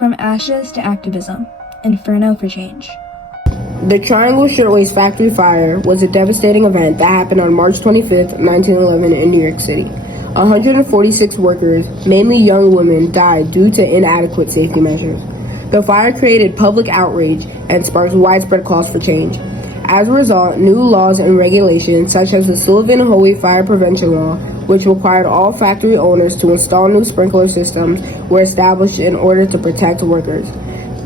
From Ashes to Activism, Inferno for Change. The Triangle Shirtwaist Factory Fire was a devastating event that happened on March 25, 1911 in New York City. 146 workers, mainly young women, died due to inadequate safety measures. The fire created public outrage and sparked widespread calls for change. As a result, new laws and regulations such as the Sullivan-Hoey Fire Prevention Law, which required all factory owners to install new sprinkler systems, were established in order to protect workers.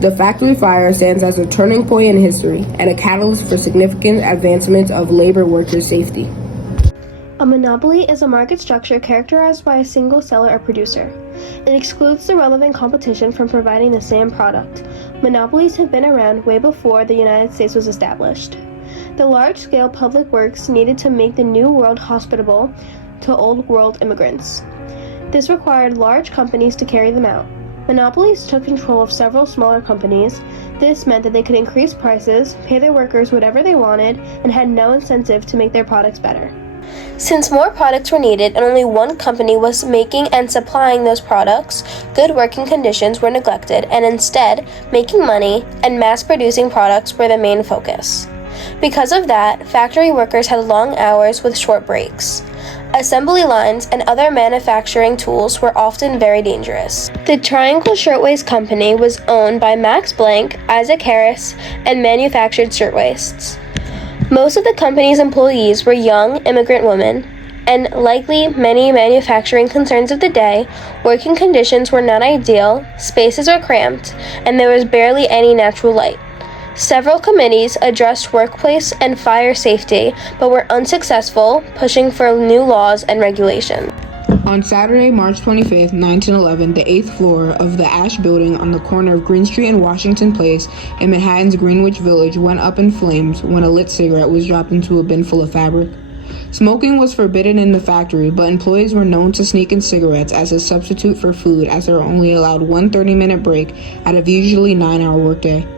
The factory fire stands as a turning point in history and a catalyst for significant advancements of labor workers' safety. A monopoly is a market structure characterized by a single seller or producer. It excludes the relevant competition from providing the same product. Monopolies have been around way before the United States was established. The large-scale public works needed to make the New World hospitable to Old World immigrants. This required large companies to carry them out. Monopolies took control of several smaller companies. This meant that they could increase prices, pay their workers whatever they wanted, and had no incentive to make their products better. Since more products were needed and only one company was making and supplying those products, good working conditions were neglected, and instead, making money and mass-producing products were the main focus. Because of that, factory workers had long hours with short breaks. Assembly lines and other manufacturing tools were often very dangerous. The Triangle Shirtwaist Company was owned by Max Blank, Isaac Harris, and manufactured shirtwaists. Most of the company's employees were young immigrant women, and likely many manufacturing concerns of the day, working conditions were not ideal, spaces were cramped, and there was barely any natural light. Several committees addressed workplace and fire safety, but were unsuccessful, pushing for new laws and regulations. On Saturday, March 25, 1911, the 8th floor of the Ash Building on the corner of Green Street and Washington Place in Manhattan's Greenwich Village went up in flames when a lit cigarette was dropped into a bin full of fabric. Smoking was forbidden in the factory, but employees were known to sneak in cigarettes as a substitute for food, as they were only allowed one 30-minute break out of usually 9-hour workday.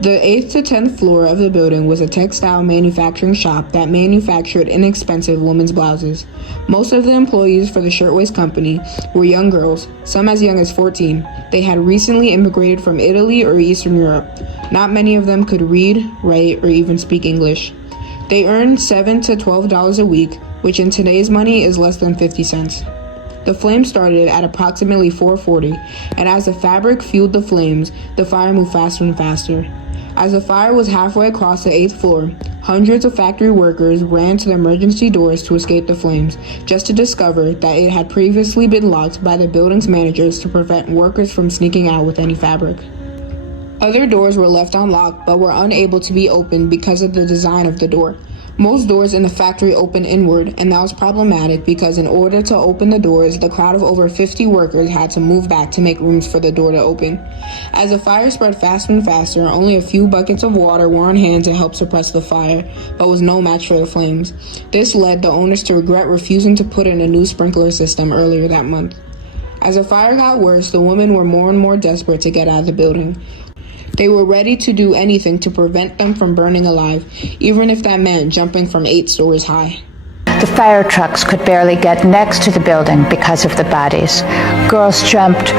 The 8th to 10th floor of the building was a textile manufacturing shop that manufactured inexpensive women's blouses. Most of the employees for the Shirtwaist Company were young girls, some as young as 14. They had recently immigrated from Italy or Eastern Europe. Not many of them could read, write, or even speak English. They earned $7 to $12 a week, which in today's money is less than 50 cents. The flame started at approximately 4:40, and as the fabric fueled the flames, the fire moved faster and faster. As the fire was halfway across the 8th floor, hundreds of factory workers ran to the emergency doors to escape the flames, just to discover that it had previously been locked by the building's managers to prevent workers from sneaking out with any fabric. Other doors were left unlocked but were unable to be opened because of the design of the door. Most doors in the factory opened inward, and that was problematic because in order to open the doors, the crowd of over 50 workers had to move back to make rooms for the door to open. As the fire spread faster and faster, only a few buckets of water were on hand to help suppress the fire, but was no match for the flames. This led the owners to regret refusing to put in a new sprinkler system earlier that month. As the fire got worse, the women were more and more desperate to get out of the building. They were ready to do anything to prevent them from burning alive, even if that meant jumping from 8 stories high. The fire trucks could barely get next to the building because of the bodies. Girls jumped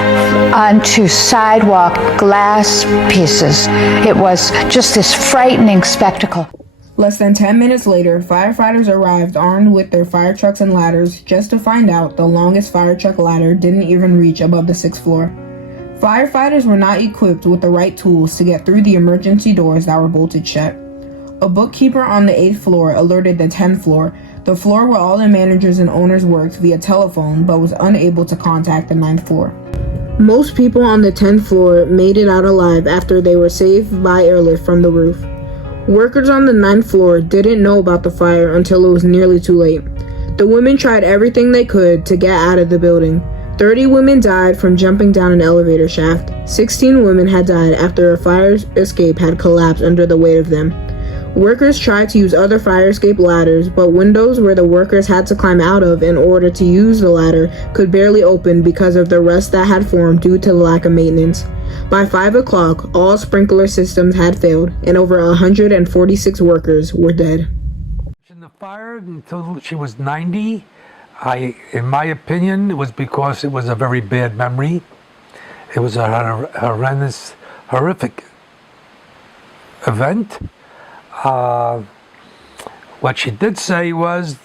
onto sidewalk glass pieces. It was just this frightening spectacle. Less than 10 minutes later, firefighters arrived armed with their fire trucks and ladders, just to find out the longest fire truck ladder didn't even reach above the 6th floor. Firefighters were not equipped with the right tools to get through the emergency doors that were bolted shut. A bookkeeper on the 8th floor alerted the 10th floor, the floor where all the managers and owners worked, via telephone, but was unable to contact the 9th floor. Most people on the 10th floor made it out alive after they were saved by airlift from the roof. Workers on the 9th floor didn't know about the fire until it was nearly too late. The women tried everything they could to get out of the building. 30 women died from jumping down an elevator shaft. 16 women had died after a fire escape had collapsed under the weight of them. Workers tried to use other fire escape ladders, but windows where the workers had to climb out of in order to use the ladder could barely open because of the rust that had formed due to the lack of maintenance. By 5 o'clock, all sprinkler systems had failed, and over 146 workers were dead. In the fire until she was 90. In my opinion, it was because it was a very bad memory. It was a horrendous, horrific event. What she did say was,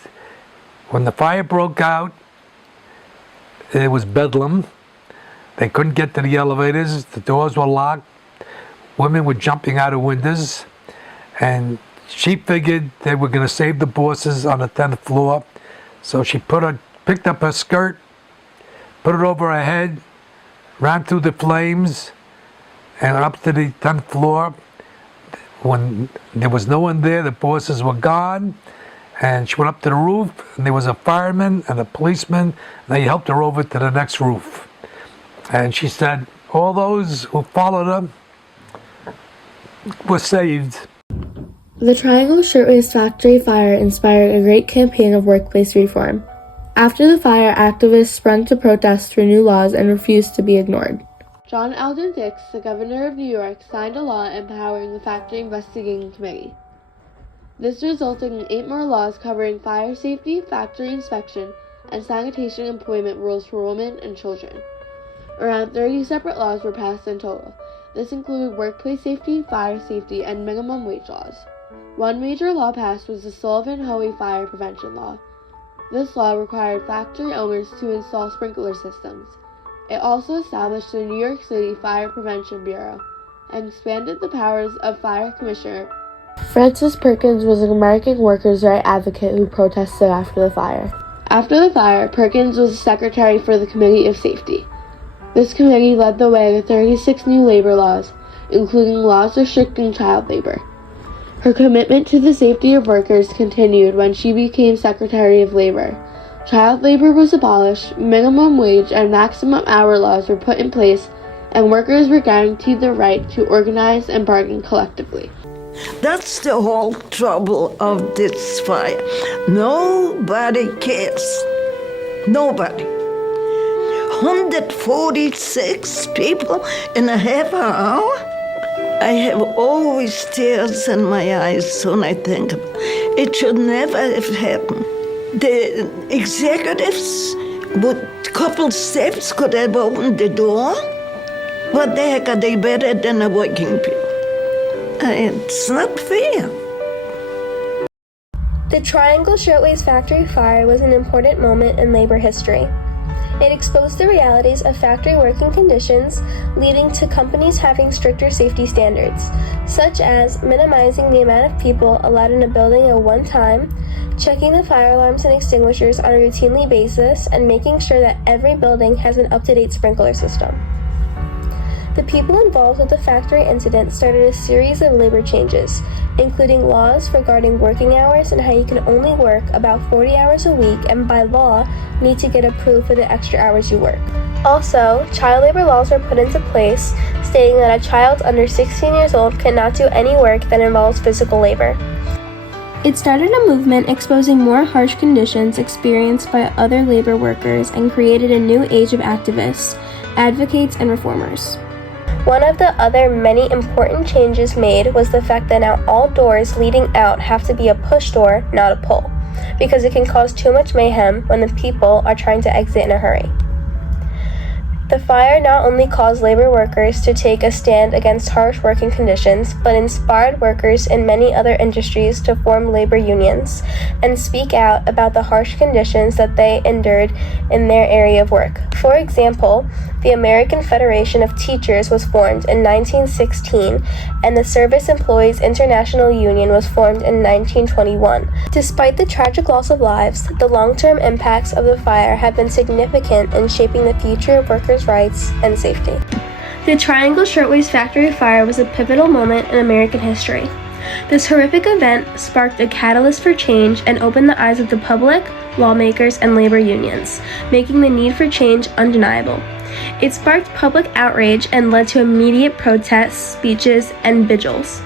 when the fire broke out, it was bedlam. They couldn't get to the elevators. The doors were locked. Women were jumping out of windows. And she figured they were going to save the bosses on the 10th floor. So she picked up her skirt, put it over her head, ran through the flames, and up to the 10th floor. When there was no one there, the bosses were gone. And she went up to the roof, and there was a fireman and a policeman, and they helped her over to the next roof. And she said all those who followed her were saved. The Triangle Shirtwaist Factory fire inspired a great campaign of workplace reform. After the fire, activists sprung to protest for new laws and refused to be ignored. John Alden Dix, the governor of New York, signed a law empowering the Factory Investigating Committee. This resulted in 8 more laws covering fire safety, factory inspection, and sanitation employment rules for women and children. Around 30 separate laws were passed in total. This included workplace safety, fire safety, and minimum wage laws. One major law passed was the Sullivan-Hoey Fire Prevention Law. This law required factory owners to install sprinkler systems. It also established the New York City Fire Prevention Bureau and expanded the powers of Fire Commissioner. Frances Perkins was an American workers' rights advocate who protested after the fire. After the fire, Perkins was the secretary for the Committee of Safety. This committee led the way to 36 new labor laws, including laws restricting child labor. Her commitment to the safety of workers continued when she became Secretary of Labor. Child labor was abolished, minimum wage and maximum hour laws were put in place, and workers were guaranteed the right to organize and bargain collectively. That's the whole trouble of this fire. Nobody cares. Nobody. 146 people in a half hour? I have always tears in my eyes when I think of it. It should never have happened. The executives with a couple steps could have opened the door. What the heck are they better than the working people? It's not fair. The Triangle Shirtwaist Factory fire was an important moment in labor history. It exposed the realities of factory working conditions, leading to companies having stricter safety standards, such as minimizing the amount of people allowed in a building at one time, checking the fire alarms and extinguishers on a routinely basis, and making sure that every building has an up-to-date sprinkler system. The people involved with the factory incident started a series of labor changes, including laws regarding working hours and how you can only work about 40 hours a week and by law need to get approved for the extra hours you work. Also, child labor laws were put into place stating that a child under 16 years old cannot do any work that involves physical labor. It started a movement exposing more harsh conditions experienced by other labor workers and created a new age of activists, advocates, and reformers. One of the other many important changes made was the fact that now all doors leading out have to be a push door, not a pull, because it can cause too much mayhem when the people are trying to exit in a hurry. The fire not only caused labor workers to take a stand against harsh working conditions, but inspired workers in many other industries to form labor unions and speak out about the harsh conditions that they endured in their area of work. For example, the American Federation of Teachers was formed in 1916, and the Service Employees International Union was formed in 1921. Despite the tragic loss of lives, the long-term impacts of the fire have been significant in shaping the future of workers' rights and safety. The Triangle Shirtwaist Factory fire was a pivotal moment in American history. This horrific event sparked a catalyst for change and opened the eyes of the public, lawmakers, and labor unions, making the need for change undeniable. It sparked public outrage and led to immediate protests, speeches, and vigils.